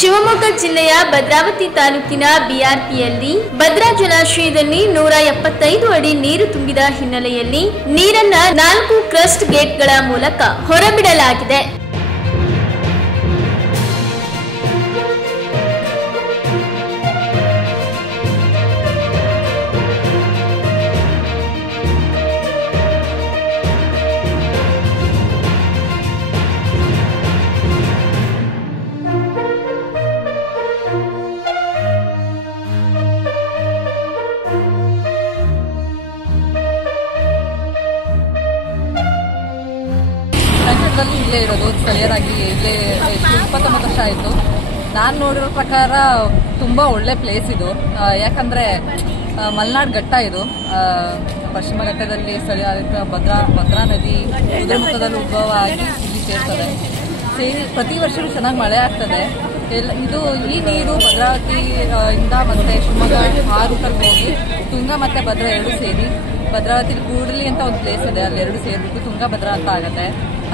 ಶಿವಮೊಗ್ಗ ಜಿಲ್ಲೆಯ ಭದ್ರಾವತಿ ತಾಲೂಕಿನ ಬಿಆರ್ಪಿಯಲ್ಲಿ ಭದ್ರಾ ಜಲಾಶಯದಲ್ಲಿ 175 ಅಡಿ ನೀರು ತುಂಬಿದ ಹಿನ್ನೆಲೆಯಲ್ಲಿ ನೀರನ್ನ 4 ಕ್ರಸ್ಟ್ ಗೇಟ್ಗಳ ಮೂಲಕ ಹೊರಬಿಡಲಾಗಿದೆ. ಇಲ್ಲೇ ಇರೋದು ಸ್ಥಳೀಯರಾಗಿ ಇಲ್ಲೇ 29 ವರ್ಷ ಆಯಿತು. ನಾನು ನೋಡಿರೋ ಪ್ರಕಾರ ತುಂಬಾ ಒಳ್ಳೆ ಪ್ಲೇಸ್ ಇದು. ಯಾಕಂದ್ರೆ ಮಲೆನಾಡು ಘಟ್ಟ ಇದು. ಪಶ್ಚಿಮ ಘಟ್ಟದಲ್ಲಿ ಸ್ಥಳೀಯ ಭದ್ರಾ ನದಿ ಕುದುರೆಮುಖದಲ್ಲಿ ಉದ್ಭವ ಆಗಿ ಇಲ್ಲಿ ಸೇರ್ತದೆ. ಪ್ರತಿ ವರ್ಷವೂ ಚೆನ್ನಾಗಿ ಮಳೆ ಆಗ್ತದೆ. ಇದು ಈ ನೀರು ಭದ್ರಾವತಿ ಇಂದ ಮತ್ತೆ ಶಿವಮೊಗ್ಗ ಹಾರೂಟಲ್ಲಿ ಹೋಗಿ ತುಂಗಾ ಮತ್ತೆ ಭದ್ರಾ ಎರಡು ಸೇರಿ ಭದ್ರಾವತಿ ಕೂಡಲಿ ಅಂತ ಒಂದು ಪ್ಲೇಸ್ ಇದೆ, ಅಲ್ಲಿ ಎರಡು ಸೇರ್ಬಿಟ್ಟು ತುಂಗಾ ಭದ್ರಾ ಅಂತ ಆಗುತ್ತೆ.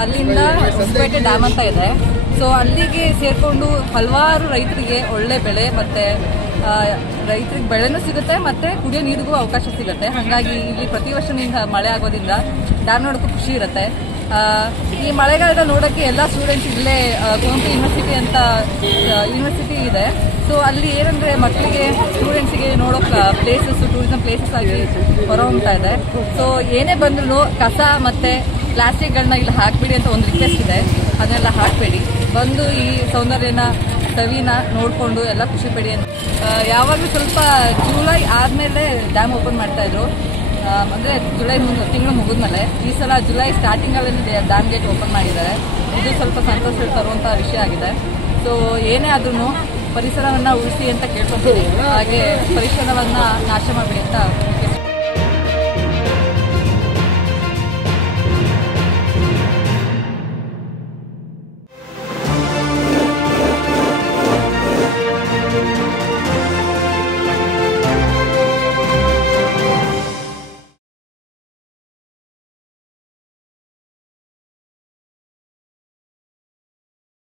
ಅಲ್ಲಿಂದ ಹೊಸಪೇಟೆ ಡ್ಯಾಮ್ ಅಂತ ಇದೆ. ಸೊ ಅಲ್ಲಿಗೆ ಸೇರ್ಕೊಂಡು ಹಲವಾರು ರೈತರಿಗೆ ಒಳ್ಳೆ ಬೆಳೆ ಮತ್ತೆ ರೈತರಿಗೆ ಬೆಳೆನೂ ಸಿಗುತ್ತೆ ಮತ್ತೆ ಕುಡಿಯೋ ನೀರಿಗೂ ಅವಕಾಶ ಸಿಗುತ್ತೆ. ಹಾಗಾಗಿ ಇಲ್ಲಿ ಪ್ರತಿ ವರ್ಷ ಮಳೆ ಆಗೋದ್ರಿಂದ ಡ್ಯಾಮ್ ನೋಡೋಕ್ಕೂ ಖುಷಿ ಇರುತ್ತೆ. ಈ ಮಳೆಗಾಲದಲ್ಲಿ ನೋಡೋಕ್ಕೆ ಎಲ್ಲ ಸ್ಟೂಡೆಂಟ್ಸ್ ಇಲ್ಲೇ ಕುವೆಂಪು ಯೂನಿವರ್ಸಿಟಿ ಅಂತ ಯೂನಿವರ್ಸಿಟಿ ಇದೆ. ಸೊ ಅಲ್ಲಿ ಏನಂದ್ರೆ ಮಕ್ಕಳಿಗೆ ಸ್ಟೂಡೆಂಟ್ಸಿಗೆ ನೋಡೋಕೆ ಪ್ಲೇಸಸ್ ಟೂರಿಸಂ ಪ್ಲೇಸಸ್ ಆಗಿ ಹೊರಹೊಮ್ತಾ ಇದೆ. ಸೊ ಏನೇ ಬಂದ್ರು ಕಸ ಮತ್ತೆ ಪ್ಲಾಸ್ಟಿಕ್ಗಳನ್ನ ಇಲ್ಲಿ ಹಾಕ್ಬೇಡಿ ಅಂತ ಒಂದು ರಿಕ್ವೆಸ್ಟ್ ಇದೆ. ಅದನ್ನೆಲ್ಲ ಹಾಕಬೇಡಿ, ಬಂದು ಈ ಸೌಂದರ್ಯನ ಸವಿನ ನೋಡಿಕೊಂಡು ಎಲ್ಲ ಖುಷಿ ಪಡಿ ಅಂತ. ಯಾವಾಗಲೂ ಸ್ವಲ್ಪ ಜುಲೈ ಆದಮೇಲೆ ಡ್ಯಾಮ್ ಓಪನ್ ಮಾಡ್ತಾ ಇದ್ರು, ಅಂದರೆ ಜುಲೈ ತಿಂಗಳು ಮುಗಿದ್ಮೇಲೆ. ಈ ಸಲ ಜುಲೈ ಸ್ಟಾರ್ಟಿಂಗಲ್ಲಿ ಡ್ಯಾಮ್ ಗೇಟ್ ಓಪನ್ ಮಾಡಿದ್ದಾರೆ. ಇದು ಸ್ವಲ್ಪ ಸಂತೋಷ ತರುವಂಥ ವಿಷಯ ಆಗಿದೆ. ಸೊ ಏನೇ ಆದ್ರೂ ಪರಿಸರವನ್ನು ಉಳಿಸಿ ಅಂತ ಕೇಳ್ಕೊತೀವಿ, ಹಾಗೆ ಪರಿಸರವನ್ನು ನಾಶ ಮಾಡಬೇಡಿ ಅಂತ